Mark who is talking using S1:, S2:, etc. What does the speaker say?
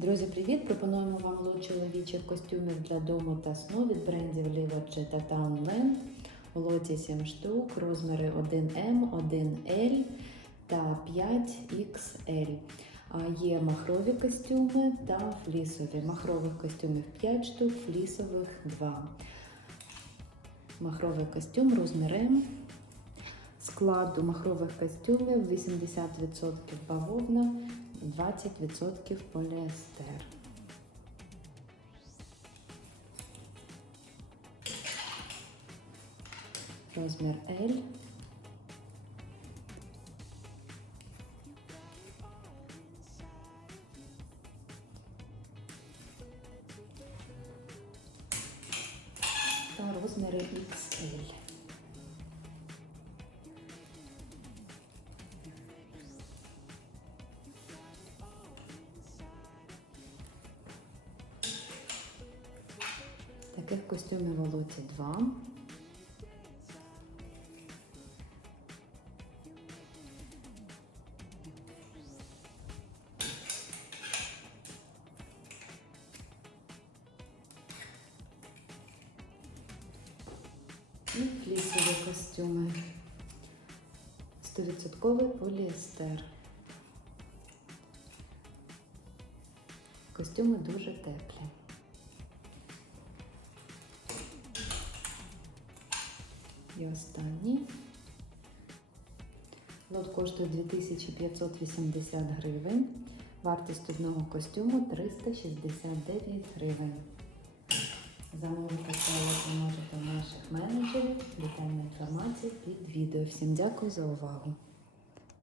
S1: Друзі, привіт! Пропонуємо вам лот чоловічих костюмів для дому та сну від брендів Livache та Townland. У лоті 7 штук, розміри 1М, 1L та 5XL. А Є махрові костюми та флісові. Махрових костюмів 5 штук, флісових 2. Махровий костюм розмір М. Складу махрових костюмів 80% бавовна, 20% поліестер. Розмір L. Та розміри XL. Таких костюмів у лоті 2. І флісові костюми. 100% поліестер. Костюми дуже теплі. І останній. Лот коштує 2580 гривень. Вартість одного костюму 369 гривень. Замовити ви можете наших менеджерів. Детальна інформація під відео. Всім дякую за увагу.